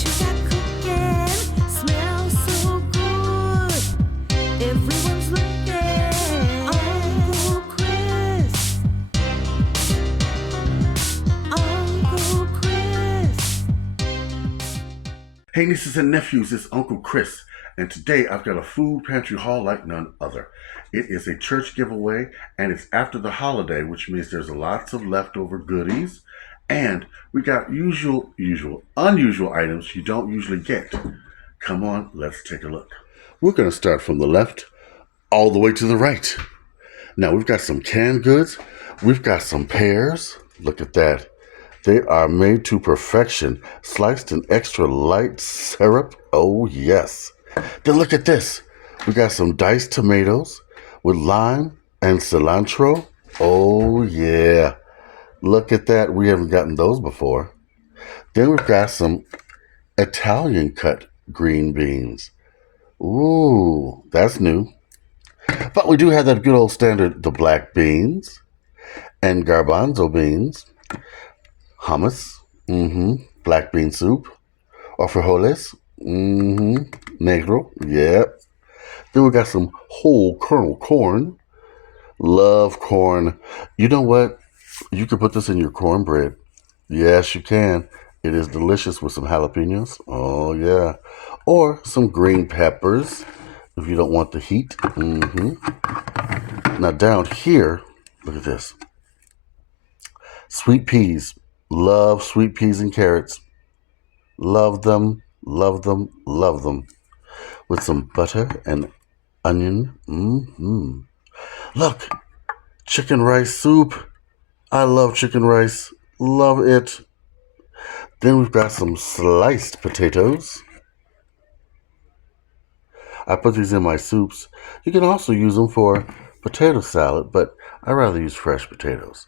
you got cooking smells so good. Everyone's looking. Uncle Chris. Uncle Chris. Hey nieces and nephews, it's Uncle Chris, and today I've got a food pantry haul like none other. It is a church giveaway, and it's after the holiday, which means there's lots of leftover goodies, and we got unusual items you don't usually get. Come on, let's take a look. We're going to start from the left all the way to the right. Now we've got some canned goods. We've got some pears. Look at that. They are made to perfection, sliced in extra light syrup. Oh, yes. Then look at this. We got some diced tomatoes with lime and cilantro. Oh, yeah. Look at that. We haven't gotten those before. Then we've got some Italian cut green beans. Ooh, that's new. But we do have that good old standard, the black beans and garbanzo beans. Hummus, black bean soup, or frijoles, negro, yep. Then we got some whole kernel corn. Love corn. You know what? You can put this in your cornbread. Yes, you can. It is delicious with some jalapenos. Oh, yeah. Or some green peppers if you don't want the heat. Now down here, look at this. Sweet peas. Love sweet peas and carrots. Love them, love them, love them. With some butter and onion. Look, chicken rice soup. I love chicken rice. Love it. Then we've got some sliced potatoes. I put these in my soups. You can also use them for potato salad, but I rather use fresh potatoes.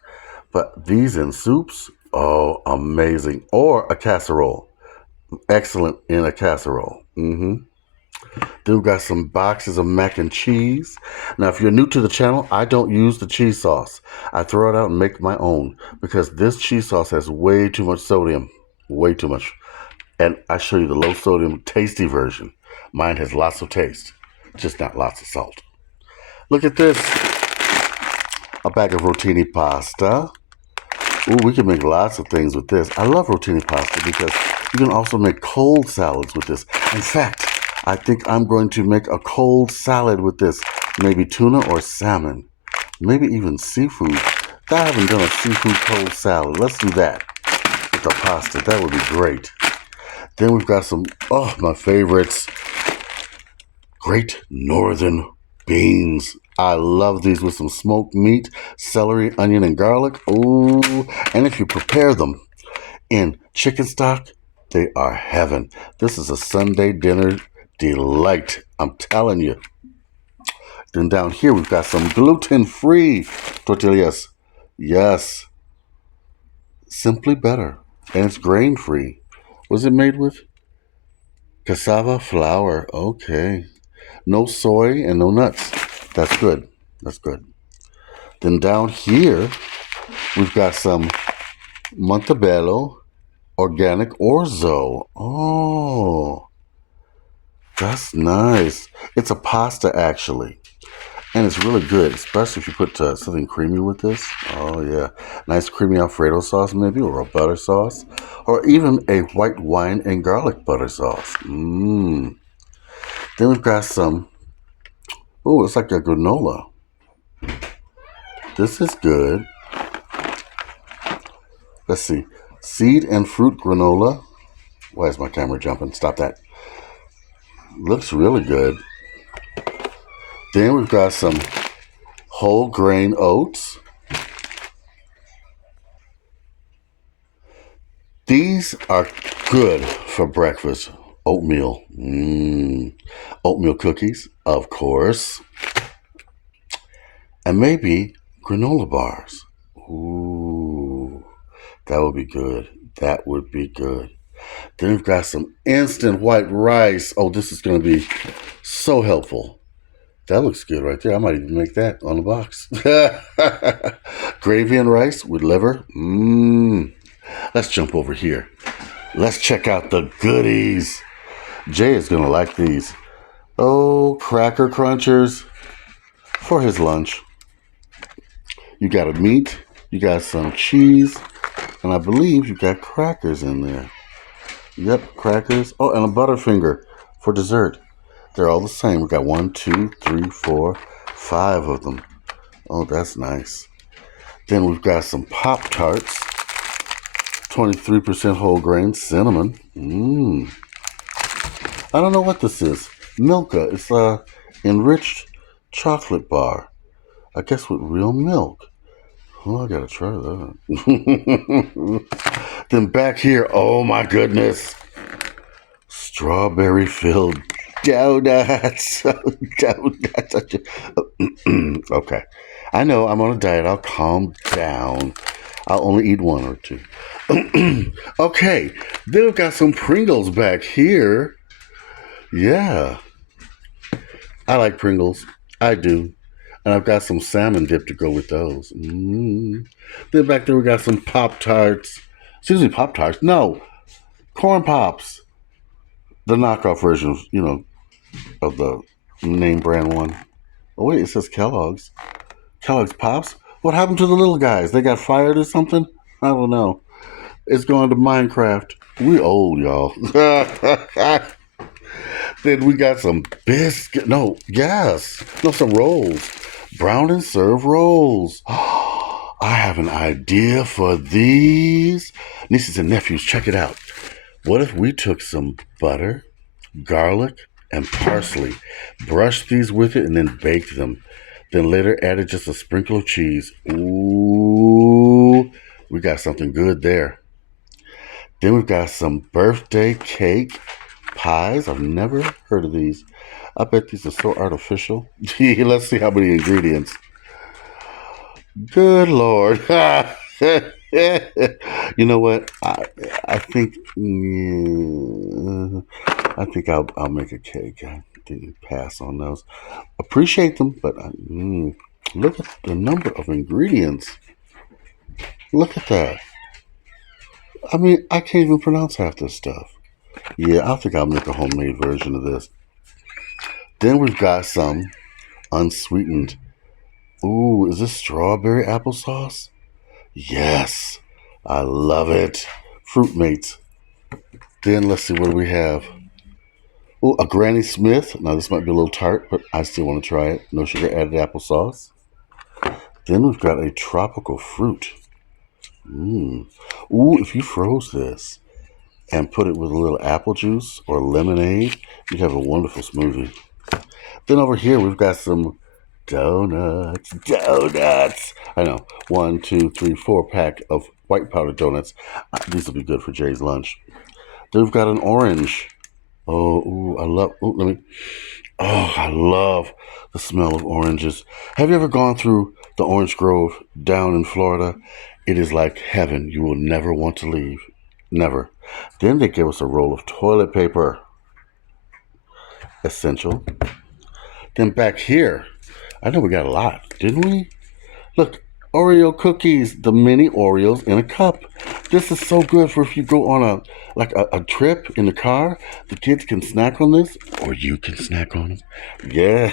But these in soups, oh, amazing. Or a casserole. Excellent in a casserole. Then we've got some boxes of mac and cheese. Now, if you're new to the channel, I don't use the cheese sauce. I throw it out and make my own because this cheese sauce has way too much sodium. Way too much. And I show you the low sodium tasty version. Mine has lots of taste, just not lots of salt. Look at this. A bag of rotini pasta. Ooh, we can make lots of things with this. I love rotini pasta because you can also make cold salads with this. In fact, I think I'm going to make a cold salad with this. Maybe tuna or salmon. Maybe even seafood. I haven't done a seafood cold salad. Let's do that with the pasta. That would be great. Then we've got some, my favorites. Great Northern beans. I love these with some smoked meat, celery, onion, and garlic. Ooh, and if you prepare them in chicken stock, they are heaven. This is a Sunday dinner delight, I'm telling you. Then down here, we've got some gluten-free tortillas. Yes, simply better. And it's grain-free. What's it made with? Cassava flour. Okay. No soy and no nuts. That's good. That's good. Then down here, we've got some Montebello organic orzo. Oh, that's nice. It's a pasta, actually. And it's really good, especially if you put something creamy with this. Oh, yeah. Nice creamy Alfredo sauce, maybe, or a butter sauce. Or even a white wine and garlic butter sauce. Then we've got some, it's like a granola. This is good. Let's see. Seed and fruit granola. Why is my camera jumping? Stop that. Looks really good. Then we've got some whole grain oats. These are good for breakfast. Oatmeal. Oatmeal cookies, of course. And maybe granola bars. Ooh, that would be good. That would be good. Then we've got some instant white rice. Oh, this is going to be so helpful. That looks good right there. I might even make that on the box. Gravy and rice with liver. Let's jump over here. Let's check out the goodies. Jay is going to like these. Oh, cracker crunchers for his lunch. You got a meat, you got some cheese, and I believe you got crackers in there. Yep, crackers. Oh, and a Butterfinger for dessert. They're all the same. We got 1, 2, 3, 4, 5 of them. Oh, that's nice. Then we've got some Pop-Tarts. 23% whole grain cinnamon. I don't know what this is. Milka. It's a enriched chocolate bar. I guess with real milk. Oh, I gotta try that. Then back here, oh my goodness. Strawberry filled donuts. Donuts. Okay. I know I'm on a diet. I'll calm down. I'll only eat 1 or 2. Okay. Then we've got some Pringles back here. Yeah. I like Pringles. I do. And I've got some salmon dip to go with those. Then back there we got some Pop-Tarts. Excuse me, Pop-Tarts? No. Corn Pops. The knockoff versions, of the name brand one. Oh, wait, it says Kellogg's. Kellogg's Pops? What happened to the little guys? They got fired or something? I don't know. It's going to Minecraft. We old, y'all. Then we got some biscuit. No, yes. No, some rolls. Brown and serve rolls. I have an idea for these. Nieces and nephews, check it out. What if we took some butter, garlic, and parsley, brushed these with it, and then baked them? Then later added just a sprinkle of cheese. Ooh, we got something good there. Then we've got some birthday cake pies. I've never heard of these. I bet these are so artificial. Let's see how many ingredients. Good Lord. You know what? I think I'll make a cake. I didn't pass on those. Appreciate them, but look at the number of ingredients. Look at that. I mean, I can't even pronounce half this stuff. Yeah, I think I'll make a homemade version of this. Then we've got some unsweetened. Ooh, is this strawberry applesauce? Yes, I love it. Fruit Mates. Then let's see, what do we have? Oh, a Granny Smith. Now this might be a little tart, but I still want to try it. No sugar added applesauce. Then we've got a tropical fruit. Ooh, if you froze this and put it with a little apple juice or lemonade, you'd have a wonderful smoothie. Then over here we've got some donuts. I know. 1, 2, 3, 4 pack of white powdered donuts. These will be good for Jay's lunch. Then we've got an orange. I love the smell of oranges. Have you ever gone through the orange grove down in Florida? It is like heaven. You will never want to leave. Never. Then they give us a roll of toilet paper. Essential. Then back here, I know we got a lot, didn't we? Look, Oreo cookies, the mini Oreos in a cup. This is so good for if you go on a trip in the car. The kids can snack on this, or you can snack on them. Yeah.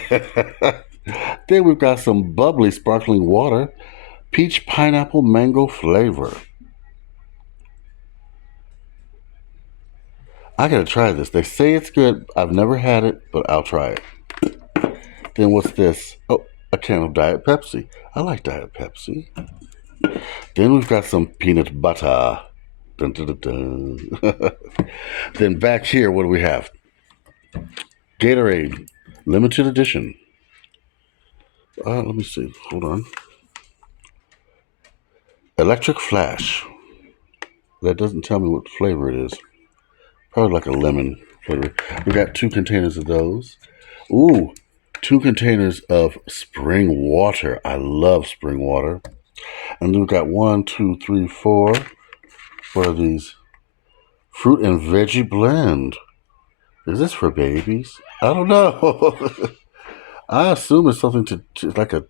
Then we've got some bubbly sparkling water, peach, pineapple, mango flavor. I gotta try this. They say it's good. I've never had it, but I'll try it. Then what's this? Oh, a can of Diet Pepsi. I like Diet Pepsi. Then we've got some peanut butter. Dun, dun, dun, dun. Then back here, what do we have? Gatorade, limited edition. Let me see. Hold on. Electric Flash. That doesn't tell me what flavor it is. Probably like a lemon flavor. We got 2 containers of those. Ooh, 2 containers of spring water. I love spring water. And then we've got 1, 2, 3, 4. What are these? Fruit and veggie blend. Is this for babies? I don't know. I assume it's something to like a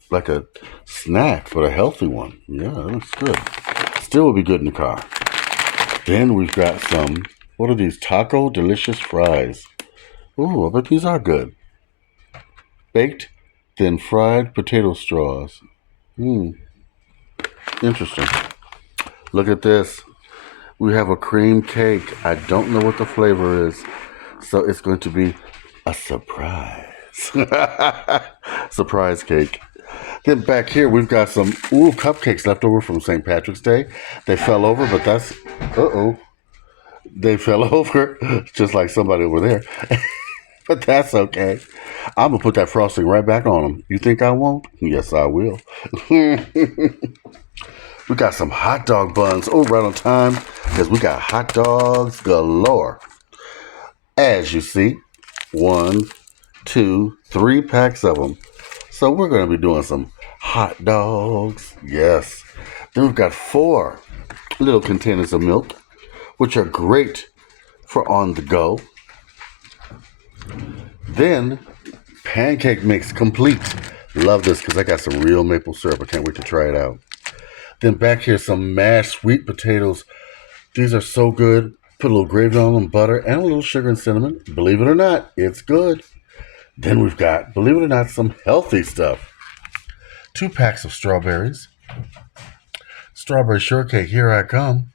snack, but a healthy one. Yeah, that looks good. Still will be good in the car. Then we've got some What are these? Taco delicious fries. Ooh, I bet these are good. Baked, then fried potato straws. Interesting. Look at this. We have a cream cake. I don't know what the flavor is, so it's going to be a surprise. Surprise cake. Then back here we've got some cupcakes left over from St. Patrick's Day. They fell over, but that's they fell over just like somebody over there. But that's okay. I'm gonna put that frosting right back on them. You think I won't? Yes, I will. We got some hot dog buns. Oh, right on time, because we got hot dogs galore. As you see, 1, 2, 3 packs of them. So we're going to be doing some hot dogs. Yes. Then we've got 4 little containers of milk, which are great for on the go. Then pancake mix complete. Love this because I got some real maple syrup. I can't wait to try it out. Then back here, some mashed sweet potatoes. These are so good. Put a little gravy on them, butter, and a little sugar and cinnamon. Believe it or not, it's good. Then we've got, believe it or not, some healthy stuff. 2 packs of strawberries. Strawberry shortcake, here I come.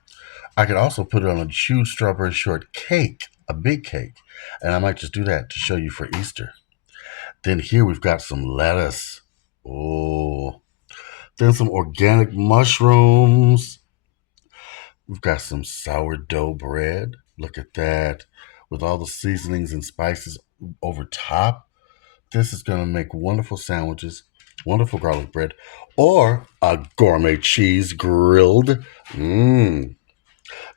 I could also put it on a huge strawberry shortcake, a big cake. And I might just do that to show you for Easter. Then here we've got some lettuce. Oh. Then some organic mushrooms. We've got some sourdough bread. Look at that. With all the seasonings and spices over top. This is going to make wonderful sandwiches, wonderful garlic bread, or a gourmet cheese grilled. Then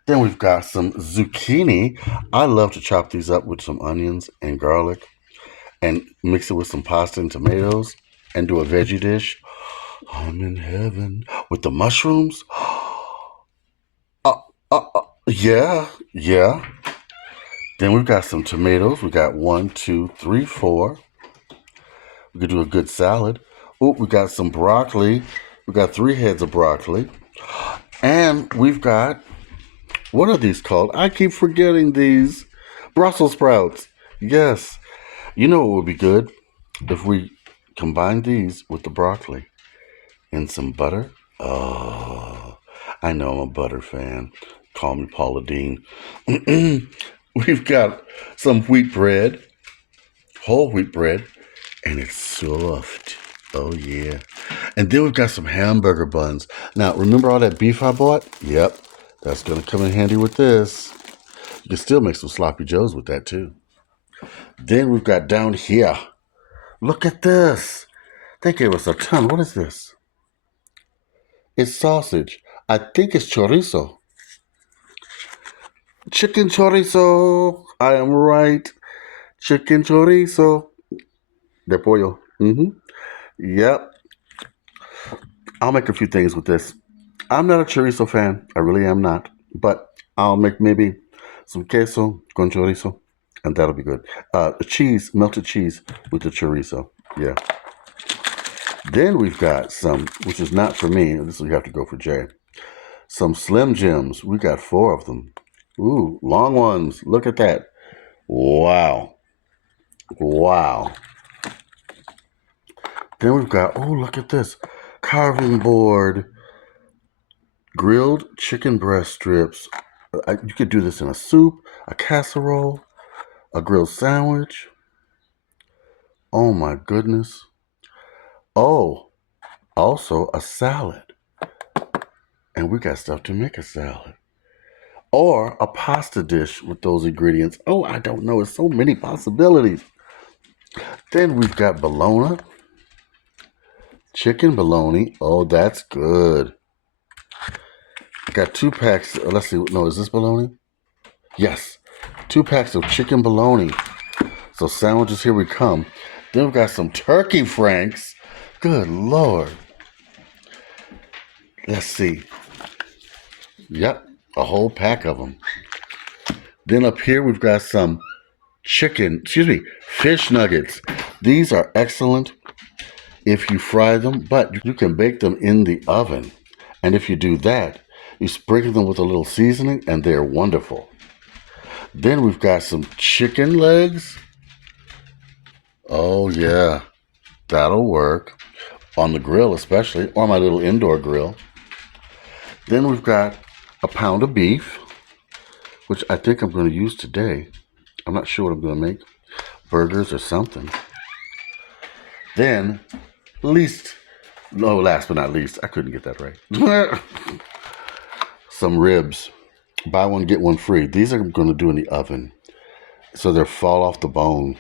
we've got some zucchini. I love to chop these up with some onions and garlic and mix it with some pasta and tomatoes and do a veggie dish. I'm in heaven. With the mushrooms. Yeah. Then we've got some tomatoes. We got 1, 2, 3, 4. We could do a good salad. Oh, we got some broccoli. We got 3 heads of broccoli. And we've got, what are these called? I keep forgetting these. Brussels sprouts. Yes. You know what would be good? If we combine these with the broccoli and some butter. Oh, I know I'm a butter fan. Call me Paula Dean. We've got some wheat bread, whole wheat bread, and it's soft. Oh, yeah. And then we've got some hamburger buns. Now, remember all that beef I bought? Yep. That's going to come in handy with this. You can still make some sloppy joes with that, too. Then we've got down here. Look at this. They gave us a ton. What is this? It's sausage. I think it's chorizo. Chicken chorizo. I am right. Chicken chorizo. De pollo. Yep. I'll make a few things with this. I'm not a chorizo fan. I really am not. But I'll make maybe some queso con chorizo. And that'll be good. Cheese, melted cheese with the chorizo. Yeah. Then we've got some, which is not for me. This will have to go for Jay. Some Slim Jims. We got 4 of them. Ooh, long ones. Look at that. Wow. Then we've got, oh, look at this. Carving board. Grilled chicken breast strips. You could do this in a soup, a casserole, a grilled sandwich. Oh, my goodness. Oh, also a salad. And we got stuff to make a salad. Or a pasta dish with those ingredients. Oh, I don't know. It's so many possibilities. Then we've got bologna. Chicken bologna. Oh, that's good. I got 2 packs. Let's see. No, is this bologna? Yes. 2 packs of chicken bologna. So sandwiches, here we come. Then we've got some turkey franks. Good Lord. Let's see. Yep, a whole pack of them. Then up here we've got some fish nuggets. These are excellent if you fry them, but you can bake them in the oven. And if you do that, you sprinkle them with a little seasoning and they're wonderful. Then we've got some chicken legs. Oh, yeah, that'll work. On the grill, especially, or my little indoor grill. Then we've got a pound of beef, which I think I'm going to use today. I'm not sure what I'm going to make. Burgers or something. Then, last but not least, I couldn't get that right. Some ribs. Buy one, get one free. These are going to do in the oven, so they'll fall off the bone.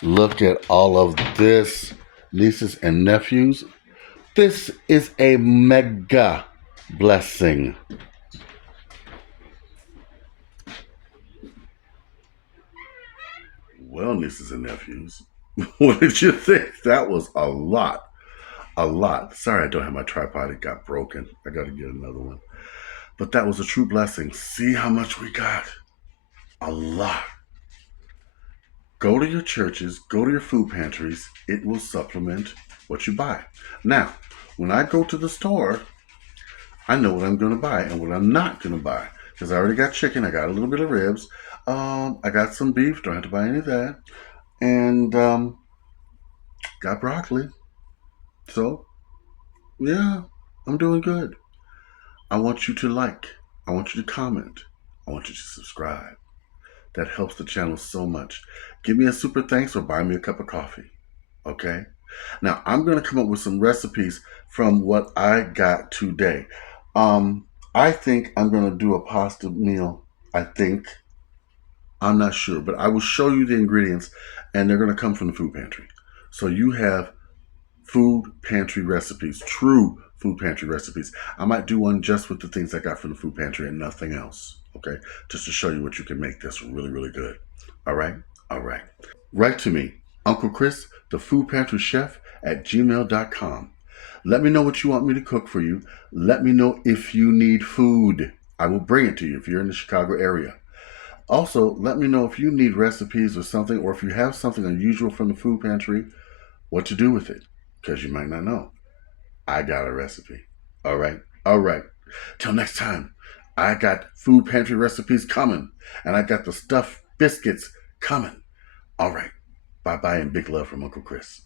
Look at all of this, nieces and nephews. This is a mega blessing. Well, nieces and nephews, what did you think? That was a lot. A lot. Sorry, I don't have my tripod. It got broken. I got to get another one. But that was a true blessing. See how much we got? A lot. Go to your churches, go to your food pantries. It will supplement what you buy. Now, when I go to the store, I know what I'm going to buy and what I'm not going to buy. Because I already got chicken. I got a little bit of ribs. I got some beef. Don't have to buy any of that. And got broccoli. So, yeah, I'm doing good. I want you to like. I want you to comment. I want you to subscribe. That helps the channel so much. Give me a super thanks or buy me a cup of coffee. Okay? Now, I'm going to come up with some recipes from what I got today. I think I'm going to do a pasta meal. I think. I'm not sure, but I will show you the ingredients, and they're going to come from the food pantry. So you have food pantry recipes, true food pantry recipes. I might do one just with the things I got from the food pantry and nothing else. Okay? Just to show you what you can make this really, really good. All right? All right. Write to me, Uncle Chris, the food pantry chef at gmail.com. Let me know what you want me to cook for you. Let me know if you need food. I will bring it to you if you're in the Chicago area. Also, let me know if you need recipes or something, or if you have something unusual from the food pantry, what to do with it, because you might not know. I got a recipe. All right? All right. Till next time, I got food pantry recipes coming, and I got the stuffed biscuits coming. All right. Bye-bye and big love from Uncle Chris.